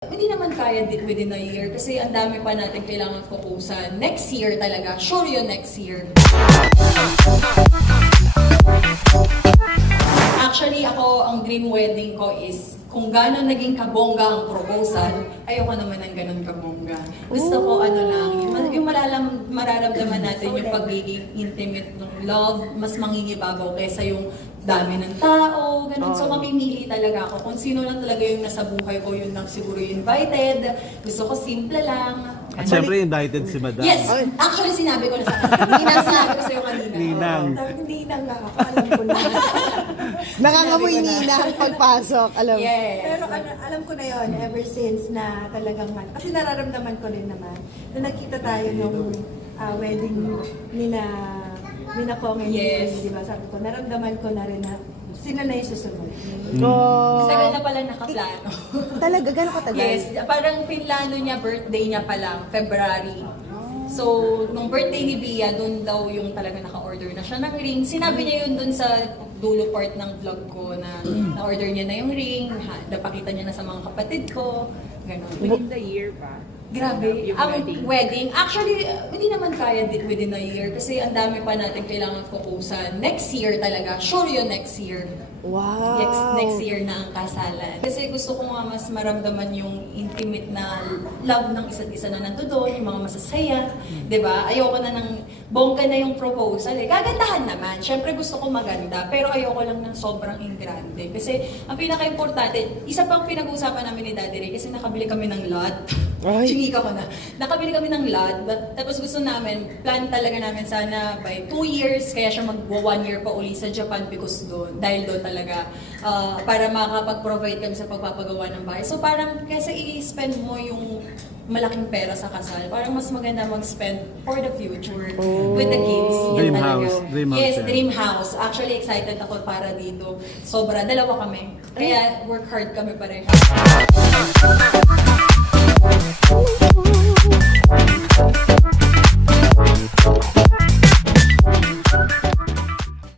Hindi naman kaya within a year kasi ang dami pa natin kailangan fokusan. Next year talaga, sure yun next year. Actually, ako, ang dream wedding ko is kung gano'n naging kabongga ang proposal, ayoko naman ng gano'n kabongga. Gusto ko ano lang, yung mararamdaman natin yung pagiging intimate ng love, mas mangingibabaw kaysa yung dami ng tao, ganun. So mamimili talaga ako. Kung sino lang talaga yung nasa buhay ko, yun lang siguro yung invited. Gusto ko simple lang. At syempre invited si Madam. Yes! Actually, sinabi ko na sa kanina. Ninang sinabi ko sa'yo kanina. Ninang. Ninang nga ako, alam ko na. Nangangamoy ninang pagpasok, alam. Yes. Pero alam ko na yon ever since na talagang kasi nararamdaman ko rin naman na nakita tayo nung wedding ni na Kong and Yes. di ba? Sabi ko, naramdaman ko na rin na sila na yung susunod. Oh. Tagal na pala nakaplano. Talaga, gano'ng katagal? Yes, parang pinlano niya, birthday niya pa lang, February. So, nung birthday ni Bia, doon daw yung talaga naka-order na siya ng ring. Sinabi niya yun doon sa dulo part ng vlog ko na na-order niya na yung ring, napakita niya na sa mga kapatid ko, gano'n. Within the year ba? Grabe, Yung ang wedding. wedding. Actually, hindi naman kaya within a year kasi ang dami pa natin kailangan fokusan. Next year talaga, sure yun next year. Wow. Next year na ang kasalan. Kasi gusto ko nga mas maramdaman yung intimate na love ng isa't isa na nandoon, yung mga masasaya, 'di ba? Ayoko na ng bongga na yung proposal eh. Gagandahan naman. Syempre gusto ko maganda, pero ayoko lang ng sobrang ingrande. Kasi ang pinaka-importante, isa pang pinag-uusapan namin ni Daddy Ray kasi nakabili kami ng lot. Ay. Chingika ko na. Nakabili kami ng lot, tapos gusto namin, plan talaga namin sana by 2 years, kaya siya mag-1 year pa uli sa Japan because doon, dahil doon talaga, para makakapag-provide kami sa pagpapagawa ng bahay. So parang, kaysa i-spend mo yung malaking pera sa kasal, parang mas maganda mag-spend for the future with the kids. Yan Dream talaga. house, dream house Yes, yan. dream house. Actually, excited ako para dito. Sobra, dalawa kami. Kaya work hard kami pareho.